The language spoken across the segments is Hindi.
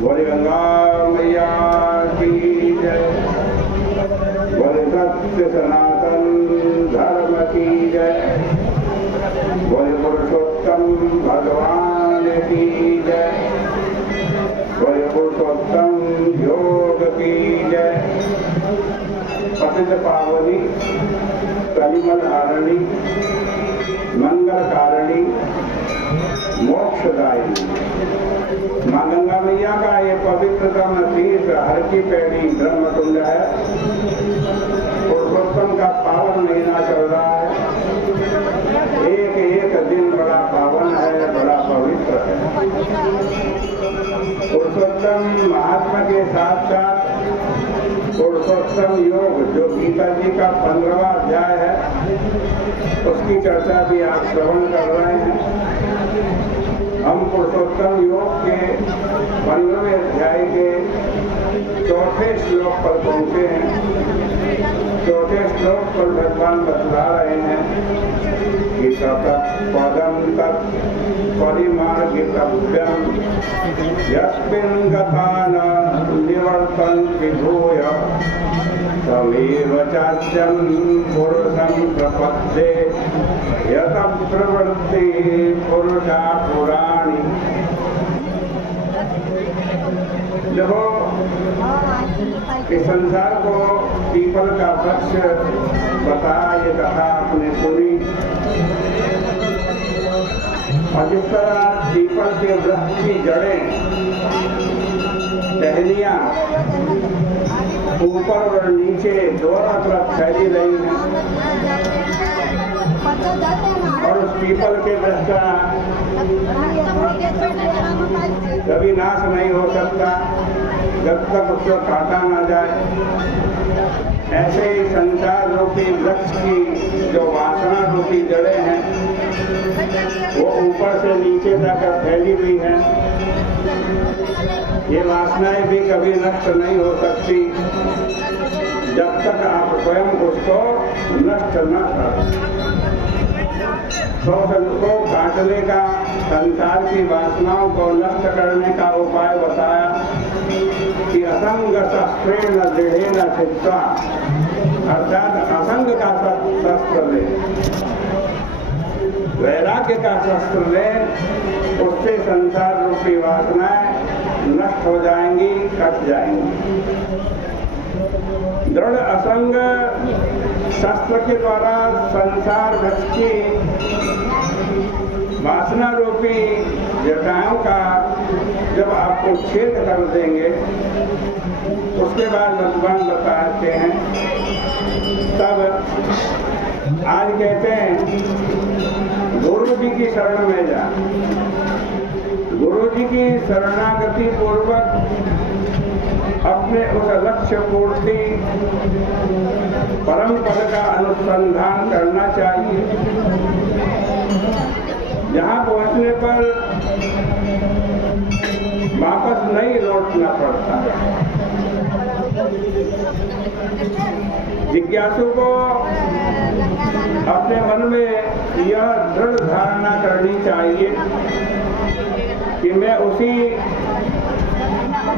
बोले गंगा मैया की जय। बोले सत्य सनातन धर्म की जय। बोले पुरुषोत्तम भगवान की जय। बोले पुरुषोत्तम योग की जय। पतित पावनी कलिमल हारणी मंगलकारिणी मोक्षदायिनी माँ गंगा मैया का ये पवित्रतम तीर्थ हर की पैड़ी ब्रह्मकुंड है। पुरुषोत्तम का पावन महीना चल रहा है। एक एक दिन बड़ा पावन है, बड़ा पवित्र है। पुरुषोत्तम महात्मा के साथ साथ पुरुषोत्तम योग जो गीता जी का 15वां अध्याय है, उसकी चर्चा भी आप श्रवण कर रहे हैं। हम पुरुषोत्तम योग के 15वें अध्याय के चौथे श्लोक पर पहुंचे हैं। चौथे श्लोक पर भगवान बतला रहे हैं कि पदम तत् परिमार्गितव्यं यस्मिन् गता न निवर्तन्ति भूय तमेव चाद्यं पुरुषं प्रपद्ये यत प्रवृत्ति पुरुषा पुराणी। देखो, इस संसार को पीपल का वृक्ष बताया, ये कथा आपने सुनी। और जिस तरह पीपल के वृक्ष की जड़ें, टहनियां ऊपर और नीचे दोनों तरफ फैली रही हैं, और उस पीपल के वृक्ष का कभी नाश नहीं हो सकता जब तक उसको काटा ना जाए। ऐसे ही संसार रूपी वृक्ष की जो वासना रूपी जड़ें हैं, वो ऊपर से नीचे तक फैली हुई हैं। ये वासनाएं भी कभी नष्ट नहीं हो सकती जब तक आप स्वयं उसको नष्ट न करें। तो सबको काटने का, संसार की वासनाओं को नष्ट करने का उपाय बताया कि असंग शस्त्रेण दृढ़ेन चित्वा, अर्थात असंग का शस्त्र ले, वैराग्य का शस्त्र ले। उससे संसार रूपी वासनाएं नष्ट हो जाएंगी, कट जाएंगी। दृढ़ असंग शस्त्र के द्वारा संसार वृक्ष की वासना रूपी जटाओं का जब आपको छेद कर देंगे, उसके बाद भगवान बताते हैं, तब आज कहते हैं गुरु जी की शरण में जा। गुरु जी की शरणागति पूर्वक अपने उस लक्ष्य पूर्ति परम पद का अनुसंधान करना चाहिए। जहाँ पहुँचने पर वापस नहीं लौटना पड़ता। जिज्ञासु को अपने मन में यह दृढ़ धारणा करनी चाहिए कि मैं उसी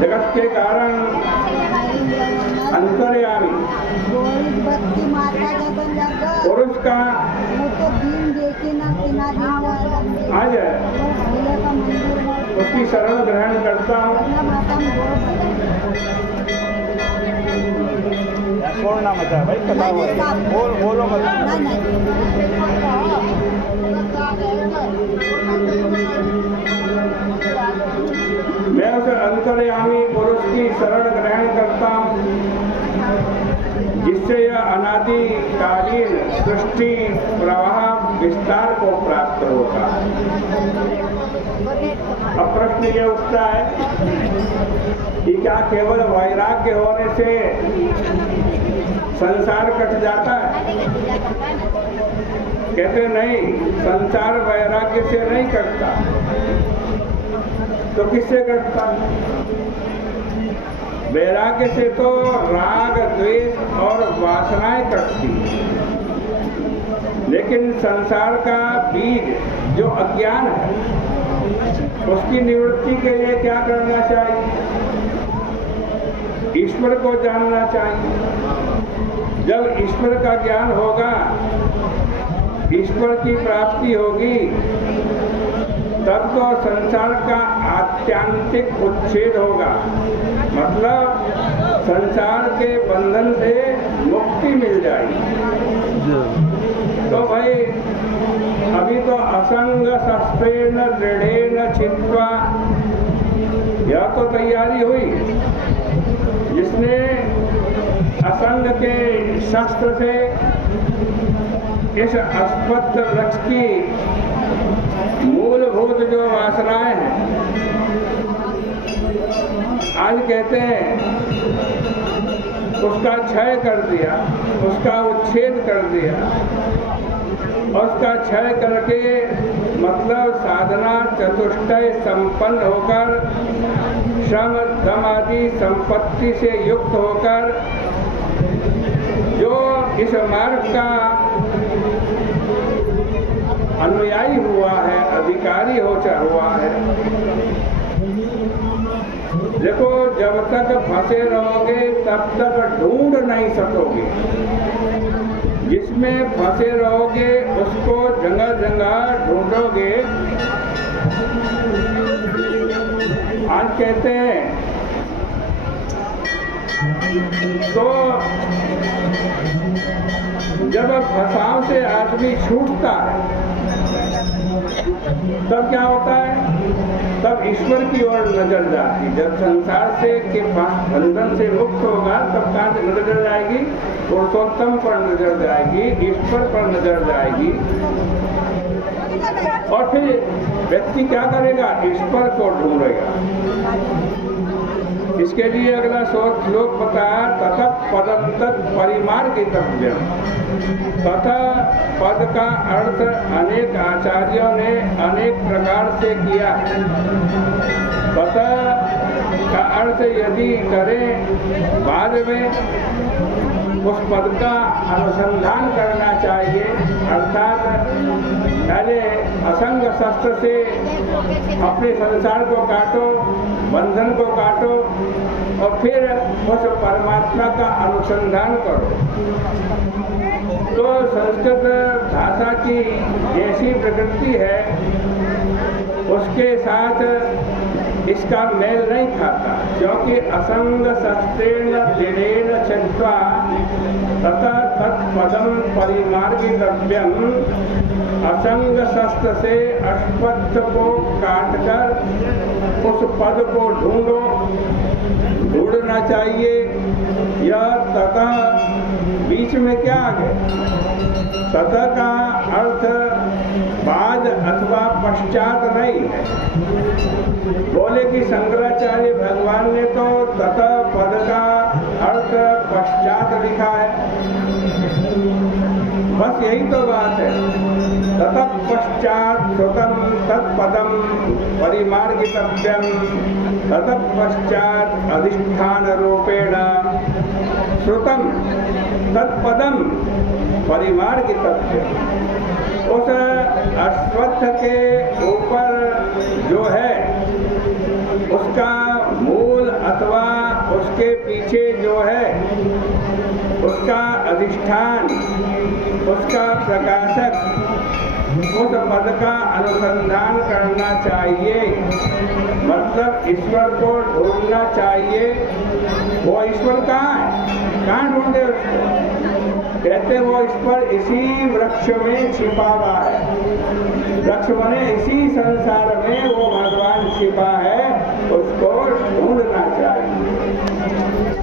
जगत के कारण अंतर्यामी पुरुष का आ जाए, उसकी शरण ग्रहण करता हूँ। छोड़ना मत है भाई, कथा बोलो मत। मैं उस अंतर्यामी पुरुष की शरण ग्रहण करता हूँ जिससे यह अनादिकालीन सृष्टि प्रवाह विस्तार को प्राप्त होगा। अब प्रश्न ये उठता है कि क्या केवल वैराग्य होने से संसार कट जाता है? कहते नहीं, संसार वैराग्य से नहीं कटता। तो किससे कटता? वैराग्य से तो राग, द्वेष और वासनाएं कटती, लेकिन संसार का बीज जो अज्ञान है उसकी निवृत्ति के लिए क्या करना चाहिए? ईश्वर को जानना चाहिए। जब ईश्वर का ज्ञान होगा, ईश्वर की प्राप्ति होगी, तब तो संसार का आत्यांतिक उच्छेद होगा, मतलब संसार के बंधन से मुक्ति मिल जाएगी। तो भाई अभी तो असंग शस्त्रेण दृढ़ेन छित्त्वा, यह तो तैयारी हुई। जिसने असंग के शस्त्र से इस अस्पष्ट वृक्ष की मूलभूत जो वासनाएं हैं, आज कहते हैं, उसका क्षय कर दिया, उसका उच्छेद कर दिया। उसका क्षय करके मतलब साधना चतुष्टय संपन्न होकर, श्रम दम आदि संपत्ति से युक्त होकर जो इस मार्ग का अनुयायी हुआ है, अधिकारी हुआ है। देखो, जब तक फंसे रहोगे तब तक ढूंढ नहीं सकोगे। जिसमें फंसे रहोगे उसको जगह जगह ढूंढोगे। आज कहते हैं तो जब फंसाव से आदमी छूटता है तब क्या होता है? तब ईश्वर की ओर नजर जाती। जब संसार से के बंधन से मुक्त होगा तब कहाँ से नजर जाएगी? पुरुषोत्तम पर नजर जाएगी, ईश्वर पर नजर जाएगी। और फिर व्यक्ति क्या करेगा? ईश्वर को ढूंढेगा। इसके लिए अगला श्लोक बताया, तथा पदम तत् परिमार्गितव्यम। तथा पद का अर्थ अनेक आचार्यों ने अनेक प्रकार से किया है। तथा का अर्थ यदि करें, बाद में उस पद का अनुसंधान करना चाहिए। अर्थात पहले असंग शस्त्र से अपने संसार को काटो, बंधन को काटो, और फिर उस परमात्मा का अनुसंधान करो। तो संस्कृत भाषा की जैसी प्रकृति है उसके साथ इसका मेल नहीं खाता, क्योंकि असंग शस्त्रेण दृढ़ेन छित्त्वा तथा तत्पदम परिमार्गितव्यम। असंग शस्त्र से अस्पष्ट को काटकर उस पद को ढूंढना चाहिए। यह तथा बीच में क्या आ गया? तथा का अर्थ बाद अथवा पश्चात नहीं है। बोले कि शंकराचार्य भगवान ने तो तथा पद का अर्थ पश्चात लिखा है। बस यही तो बात है। ततः पश्चात श्रुतम तत्पदम परिमार्गितव्यम। ततः पश्चात अधिष्ठान रूपेण श्रुतम तत्पदम परिमार्गितव्यम। उस अश्वत्थ के ऊपर जो है उसका मूल अथवा उसके पीछे जो है उसका अधिष्ठान, उसका प्रकाशक, उस पद का अनुसंधान करना चाहिए। मतलब ईश्वर को ढूंढना चाहिए। वो ईश्वर कहाँ है? कहाँ ढूंढे उसको? कहते वो ईश्वर इसी वृक्ष में छिपा हुआ है। वृक्ष बने इसी संसार में वो भगवान छिपा है, उसको